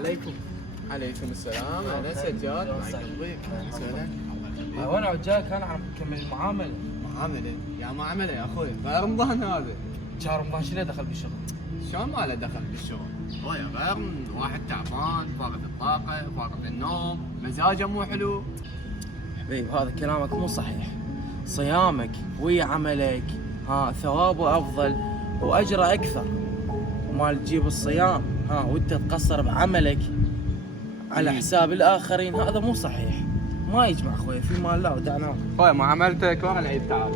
عليكم. عليكم السلام. انا سجاد معك قلبي. وسهلا. وانا عجاك انا عم بكمل المعامله. معامله يا معامله يا اخوي، غير رمضان هذا. شهر رمضان شنو دخل بالشغل؟ شلون ما له دخل بالشغل؟ هو يا غير من واحد تعبان، فاقد الطاقه، فاقد النوم، مزاجه مو حلو. حبيب هذا كلامك مو صحيح. صيامك ويا عملك ثوابه افضل واجره اكثر. ما تجيب الصيام وانت تقصر بعملك على حساب الاخرين، هذا مو صحيح. ما يجمع اخوي، في مال الله ودعناه. اخوي معاملتك ورا العيد تعال.